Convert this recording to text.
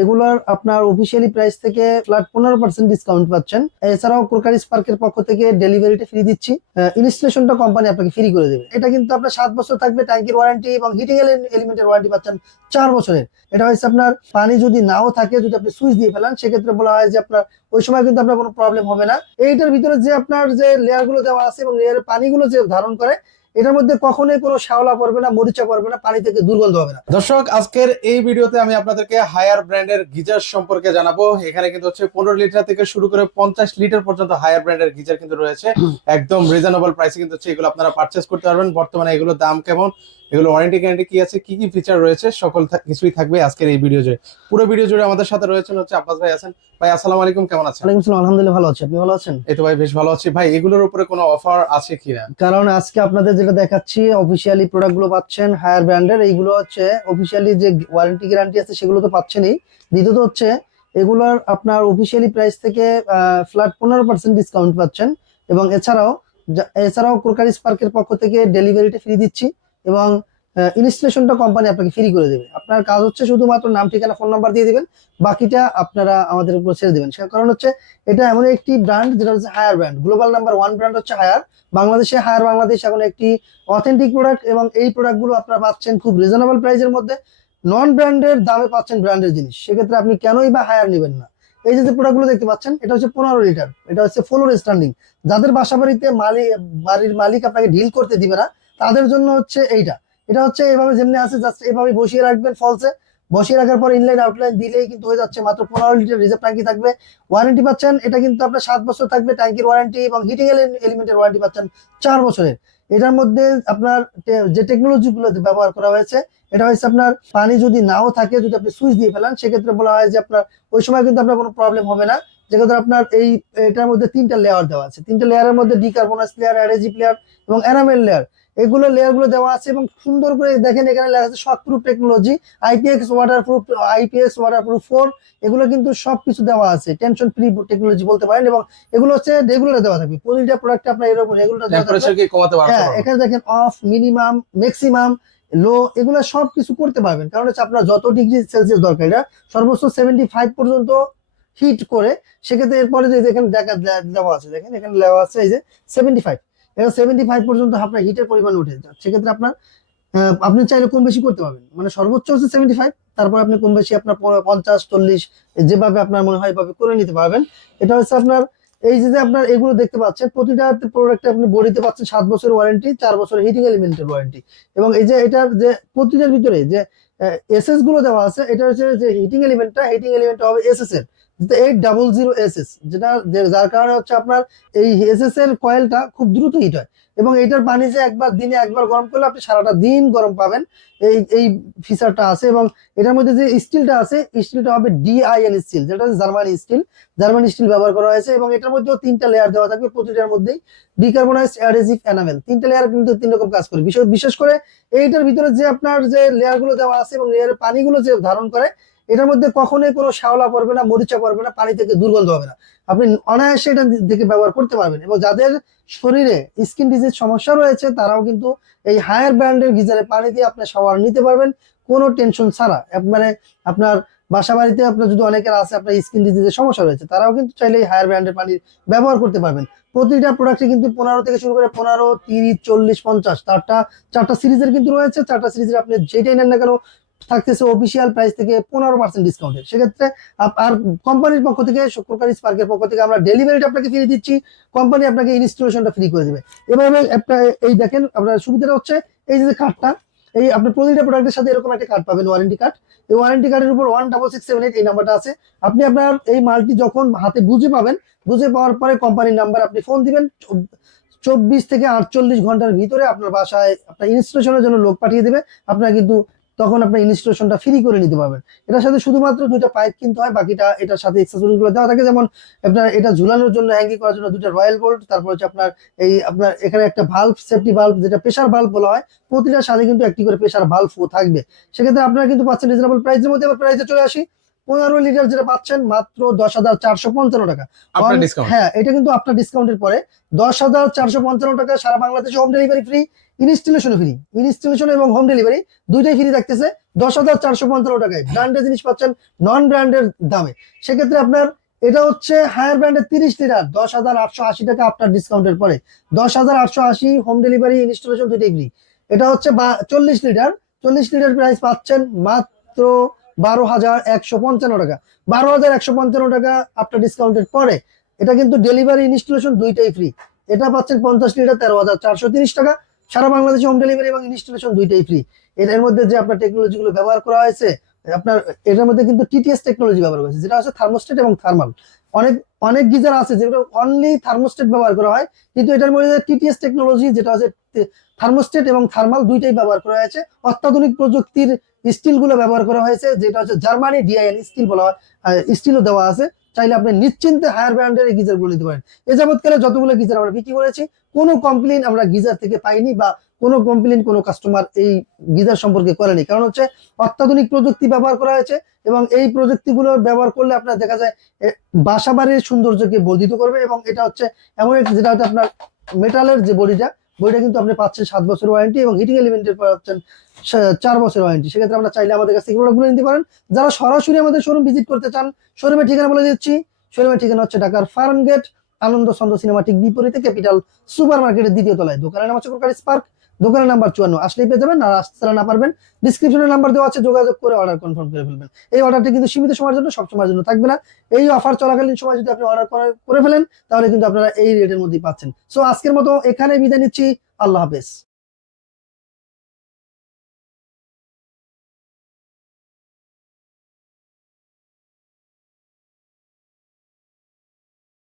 এগুলোর আপনার officially price থেকে ফ্ল্যাট 15% ডিসকাউন্ট পাচ্ছেন। এছাড়াও ক্রোকারি স্পার্কের পক্ষ থেকে ডেলিভারিটা ফ্রি দিচ্ছি, ইনস্টলেশনটা কোম্পানি আপনাকে ফ্রি করে দেবে। এটা কিন্তু আপনার 7 বছর থাকবে ট্যাঙ্কির ওয়ারেন্টি এবং হিটিং এলিমেন্টের ওয়ারেন্টি পাচ্ছেন 4 বছরের। এটা হচ্ছে আপনার পানি যদি নাও থাকে, যদি আপনি সুইচ দিয়ে ফেলেন, সেক্ষেত্রে বলা হয় যে আপনার ওই সময় কিন্তু আপনার কোনো প্রবলেম হবে না। এইটার ভিতরে যে আপনার যে লেয়ার গুলো দেওয়া আছে এবং লেয়ারের পানিগুলো যে ধারণ করে, এটার মধ্যে কখনোই কোনো শ্যাওলা পড়বে না, মরিচা পড়বে না, পানি থেকে দুর্গন্ধ হবে না। দর্শক, আজকের এই ভিডিওতে আমি আপনাদেরকে হায়ার ব্র্যান্ডের গিজার সম্পর্কে জানাবো। এখানে কিন্তু হচ্ছে 15 লিটার থেকে শুরু করে 50 লিটার পর্যন্ত হায়ার ব্র্যান্ডের গিজার কিন্তু রয়েছে। একদম রিজনেবল প্রাইসে কিন্তু হচ্ছে এগুলো আপনারা পারচেস করতে পারবেন। বর্তমানে এগুলোর দাম কেমন, এগুলো ওয়ারেন্টি গ্যারান্টি কি আছে, কি কি ফিচার রয়েছে, সকল কিছুই থাকবে আজকের এই ভিডিও জুড়ে। পুরো ভিডিও জুড়ে আমাদের সাথে রয়েছেন হচ্ছে আব্বাস ভাই। আছেন ভাই? আসসালামু আলাইকুম, কেমন আছেন? ওয়ালাইকুম আসসালাম, আলহামদুলিল্লাহ ভালো আছি, আপনি ভালো আছেন? এই তো ভাই বেশ ভালো আছি। ভাই, এগুলোর উপরে কোনো অফার আছে কিনা? কারণ আজকে আপনাদের যেটা দেখাচ্ছি অফিসিয়ালি প্রোডাক্ট গুলো পাচ্ছেন হায়ার ব্র্যান্ডের, এইগুলো হচ্ছে অফিসিয়ালি যে ওয়ারেন্টি গ্যারান্টি আছে সেগুলো তো পাচ্ছেনই। দ্বিতীয়ত হচ্ছে এগুলোর আপনার অফিসিয়ালি প্রাইস থেকে ফ্ল্যাট 15% ডিসকাউন্ট পাচ্ছেন। এবং এছাড়াও ক্রোকারি স্পার্কের পক্ষ থেকে ডেলিভারিটা ফ্রি দিচ্ছি এবং ইনস্টলেশনটা কোম্পানি আপনাকে ফ্রি করে দেবে। আপনার কাজ হচ্ছে শুধুমাত্র নাম, ঠিকানা, ফোন নাম্বার দিয়ে দিবেন, বাকিটা আপনারা আমাদের উপর ছেড়ে দিবেন। সে কারণ হচ্ছে এটা এমন একটি ব্র্যান্ড যেটা হচ্ছে Haier brand, global number 1 brand হচ্ছে হায়ার। বাংলাদেশে হায়ার বাংলাদেশ এখন একটি অথেন্টিক প্রোডাক্ট এবং এই প্রোডাক্ট গুলো আপনারা পাচ্ছেন খুব রিজনেবল প্রাইসের মধ্যে, নন ব্র্যান্ডের দামে পাচ্ছেন ব্র্যান্ডের জিনিস। সেক্ষেত্রে আপনি কেনই বা হায়ার নেবেন না? এই যে প্রোডাক্ট গুলো দেখতে পাচ্ছেন, এটা হচ্ছে 15 লিটার, এটা হচ্ছে ফ্লোর স্ট্যান্ডিং। যাদের বাসা বাড়িতে বাড়ির মালিক আপনাকে ডিল করতে দিবে না, তাদের জন্য হচ্ছে এইটা। এটা হচ্ছে এভাবে যেমনি আছে, জাস্ট এভাবে বসিয়ে রাখবেন ফলসে, বসিয়ে রাখার পর ইনলাইন আউটলাইন দিলেই কিন্তু হয়ে যাচ্ছে। মাত্র 15 লিটার রিজার্ভ ট্যাঙ্কি থাকবে, ওয়ারেন্টি পাচ্ছেন। এটা কিন্তু আপনার 7 বছর থাকবে ট্যাঙ্কির ওয়ারেন্টি এবং হিটিং এলিমেন্টের ওয়ারেন্টি পাচ্ছেন 4 বছরের। এটার মধ্যে আপনার যে টেকনোলজি গুলো ব্যবহার করা হয়েছে, এটা হচ্ছে আপনার পানি যদি নাও থাকে, যদি আপনি সুইচ দিয়ে ফেলেন, সেক্ষেত্রে বলা হয় যে আপনার ওই সময় কিন্তু আপনার কোনো প্রবলেম হবে না। যেক্ষেত্রে আপনার এটার মধ্যে 3টা লেয়ার দেওয়া আছে, 3টা লেয়ারের মধ্যে ডিকার্বনাইজ লেয়ার, অ্যাডহেজিভ লেয়ার এবং এনামেল লেয়ার, এগুলো লেয়ার গুলো দেওয়া আছে। এবং সুন্দর করে দেখেন এখানে লেখা আছে shockproof technology, IPX waterproof, IPS waterproof 4, এগুলো কিন্তু সবকিছু দেওয়া আছে। টেনশন ফ্রি টেকনোলজি বলতে পারেন। এবং এগুলো হচ্ছে রেগুলার দেওয়া থাকবে প্রতিটা প্রোডাক্টে, আপনার এরকম রেগুলার দেওয়া টেম্পারেচার কি কমাতে পারবেন? হ্যাঁ, এখানে দেখেন অফ, মিনিমাম, ম্যাক্সিমাম, লো, এগুলো সবকিছু করতে পারবেন। কারণ হচ্ছে আপনার যত ডিগ্রি সেলসিয়াস দরকার, এটা সর্বোচ্চ 75 পর্যন্ত হিট করে। সেক্ষেত্রে এরপরে যে এখানে দেওয়া আছে, দেখেন এখানে দেওয়া আছে এই যে 75, এটা 75 পর্যন্ত আপনার হিটের পরিমাণ উঠে যায়। সেক্ষেত্রে আপনার আপনি চাইলে কম বেশি করতে পারবেন। মানে সর্বোচ্চ হচ্ছে 75, তারপর আপনি কম বেশি আপনার 50, 40 যেভাবে আপনার মনে হয় এভাবে করে নিতে পারবেন। এটা হচ্ছে আপনার এই যে আপনার এগুলো দেখতে পাচ্ছেন, প্রতিটা প্রোডাক্টে আপনি বডিতে পাচ্ছেন 7 বছরের ওয়ারেন্টি, 4 বছরের হিটিং এলিমেন্টের ওয়ারেন্টি। এবং এই যে এটার যে প্রতিটার ভিতরে যে এসএস গুলো দেওয়া আছে, এটা হচ্ছে যে হিটিং এলিমেন্টটা হবে এসএস এর 800 যেটা যার কারণে হচ্ছে আপনার এই এসএস এর কয়েলটা খুব দ্রুত হিট হয়। এবং এইটার পানি যে দিনে একবার গরম করলে আপনি সারাটা দিন গরম পাবেন, এই ফিচারটা আছে। এবং এটার মধ্যে যে স্টিলটা আছে, স্টিলটা হবে ডিআইএন স্টিল, যেটা হচ্ছে জার্মানি স্টিল ব্যবহার করা হয়েছে। এবং এটার মধ্যেও 3টা লেয়ার দেওয়া থাকবে, প্রতিটার মধ্যেই ডিকার্বনাইজড, অ্যাডহেজিভ, এনামেল, 3টা লেয়ার কিন্তু 3 রকম কাজ করে। বিশেষ করে এইটার ভিতরে যে আপনার যে লেয়ার গুলো দেওয়া আছে এবং লেয়ারের পানিগুলো যে ধারণ করে, এটার মধ্যে কখনোই কোনো শ্যাওলা পড়বে না, মরিচা পড়বে না, পানি থেকে দুর্গন্ধ হবে না। আপনি অনায়াসে এটা দেখে ব্যবহার করতে পারবেন। এবং যাদের শরীরে স্কিন ডিজিজ সমস্যা রয়েছে, তারাও কিন্তু এই হায়ার ব্র্যান্ডের গিজারে পানি দিয়ে আপনি শাওয়ার নিতে পারবেন কোনো টেনশন ছাড়া। মানে আপনার বাসা বাড়িতে আপনার যদি অনেকের আছে আপনার স্কিন ডিজিজের সমস্যা রয়েছে, তারাও কিন্তু চাইলে এই হায়ার ব্র্যান্ডের পানি ব্যবহার করতে পারবেন। প্রতিটা প্রোডাক্টে কিন্তু 15 থেকে শুরু করে 15, 30, 40, 50 চারটা সিরিজের কিন্তু রয়েছে। 4টা সিরিজের আপনি যেটাই নেন না কেন থাকতেছে অফিসিয়াল প্রাইস থেকে 15% ডিসকাউন্টে। সেক্ষেত্রে আর কোম্পানির পক্ষ থেকে, ক্রোকারি স্পার্কের পক্ষ থেকে আমরা ডেলিভারিটা আপনাকে ফ্রি দিচ্ছি, কোম্পানি আপনাকে ইনস্টলেশনটা ফ্রি করে দেবে। এভাবে এই দেখেন আপনার সুবিধাটা হচ্ছে এই যে কার্ডটা, এই আপনার প্রতিটা প্রোডাক্টের সাথে এরকম একটা কার্ড পাবেন, ওয়ারেন্টি কার্ড। এই ওয়ারেন্টি কার্ডের উপর 16678 এই নাম্বারটা আছে। আপনি আপনার এই মালটি যখন হাতে বুঝে পাবেন, বুঝে পাওয়ার পরে কোম্পানির নাম্বার আপনি ফোন দিবেন, 24 থেকে 48 ঘন্টার ভিতরে আপনার বাসায় আপনার ইনস্টলেশনের জন্য লোক পাঠিয়ে দেবে। আপনার কিন্তু তখন আপনার ইনস্টলেশনটা ফ্রি করে নিতে পারবেন। এটার সাথে শুধুমাত্র 2টা পাইপ কিনতে হয়, বাকিটা এটার সাথে অ্যাকসেসরিজ গুলো দেওয়া থাকে। যেমন আপনার এটা ঝুলানোর জন্য, হ্যাঙ্গিং করার জন্য 2টা রয়্যাল বোল্ট, তারপর হচ্ছে আপনার আপনার এখানে একটা ভালভ, সেফটি ভালভ, যেটা প্রেসার ভালভ বলা হয়, প্রতিটার সাথে কিন্তু একটি করে প্রেসার ভালভও থাকবে। সেক্ষেত্রে আপনারা কিন্তু পাচ্ছেন রিজনেবল প্রাইসের মধ্যে। এবার প্রাইসে চলে আসি, 15 লিটার যেটা পাচ্ছেন মাত্র 10,455 টাকা। হ্যাঁ, এটা কিন্তু আপনার ডিসকাউন্টের পরে 10,455 টাকা। সারা বাংলাদেশে home delivery free, installation free, installation এবং হোম ডেলিভারি দুইটাই ফ্রি থাকতেছে। 10,455 টাকায় ব্র্যান্ডের জিনিস পাচ্ছেন নন ব্র্যান্ডের দামে। সেক্ষেত্রে আপনার এটা হচ্ছে হায়ার ব্র্যান্ডের 30 লিটার 10,880 টাকা আফটার ডিসকাউন্টের পরে, 10,880 হোম ডেলিভারি ইনস্টলেশন দুইটাই ফ্রি। এটা হচ্ছে 40 লিটার প্রাইস পাচ্ছেন মাত্র 12,155 টাকা, 12,155 টাকা আফটার ডিসকাউন্টের পরে। এটা কিন্তু ডেলিভারি ইনস্টলেশন দুইটাই ফ্রি। এটা পাচ্ছেন 50 লিটার 13,430 টাকা, সারা বাংলাদেশে হোম ডেলিভারি এবং ইনস্টলেশন দুইটাই ফ্রি। এর মধ্যে যে আপনার টেকনোলজি গুলো ব্যবহার করা হয়েছে, আপনার এটার মধ্যে কিন্তু টিটিএস টেকনোলজি ব্যবহার করা হয়েছে, যেটা হচ্ছে থার্মোস্টেট এবং থার্মাল। অনেক অনেক গিজার আছে যেগুলো অনলি থার্মোস্টেট ব্যবহার করা হয়, কিন্তু এটার মধ্যে টিটিএস টেকনোলজি যেটা হচ্ছে থার্মোস্টেট এবং থার্মাল দুইটাই ব্যবহার করা হয়েছে। অত্যাধুনিক প্রযুক্তির স্টিল গুলো ব্যবহার করা হয়েছে, যেটা হচ্ছে জার্মানি ডিআইএন স্টিল বলা হয়, স্টিলও দেওয়া আছে। চাইলে আপনি নিশ্চিন্তে হায়ার ব্র্যান্ডের এই গিজার গুলো নিতে পারেন। এ যাবৎকালে যতগুলো গিজার আমরা বিক্রি করেছি, কোনো কমপ্লেন আমরা গিজার থেকে পাইনি, বা কোনো কমপ্লেন কোনো কাস্টমার এই গিজার সম্পর্কে করেনি। কারণ হচ্ছে অত্যাধুনিক প্রযুক্তি ব্যবহার করা হয়েছে, এবং এই প্রযুক্তিগুলো ব্যবহার করলে আপনার দেখা যায় বাসা বাড়ির সৌন্দর্যকে বর্ধিত করবে। এবং এটা হচ্ছে এমন একটা, যেটা হচ্ছে আপনার মেটালের যে বডিটা কিন্তু আপনি পাচ্ছেন 7 বছর ওয়ারেন্টি, এবং হিটিং এলিমেন্টের পাচ্ছেন 4 বছর ওয়ারেন্টি। সেক্ষেত্রে আমরা চাইলে আমাদের কাছ থেকে প্রোডাক্টগুলো নিতে পারেন। যারা সরাসরি আমাদের শোরুম ভিজিট করতে চান, শোরুমের ঠিকানা বলে দিচ্ছি। শোরুমের ঠিকানা হচ্ছে ঢাকার ফার্ম গেট, আনন্দ ছন্দ সিনেমাটিক বিপরীতে ক্যাপিটাল সুপার মার্কেটের 2য় তলায়। দোকানের নাম হচ্ছে ক্রকারিস পার্ক, দোকানের নাম্বার 54। আসলেই পেয়ে যাবেন, আর আসতে না পারবেন ডিসক্রিপশনে নাম্বার দেওয়া আছে, যোগাযোগ করে অর্ডার কনফার্ম করে ফেলবেন। এই অর্ডারটি কিন্তু সীমিত সময়ের জন্য, সব সময়ের জন্য থাকবে না। এই অফার চলাকালীন সময় যদি আপনি অর্ডার করে ফেলেন, তাহলে কিন্তু আপনারা এই রেটের মধ্যেই পাচ্ছেন। সো আজকের মতো এখানে বিদায় নিচ্ছি। আল্লাহ হাফেজ।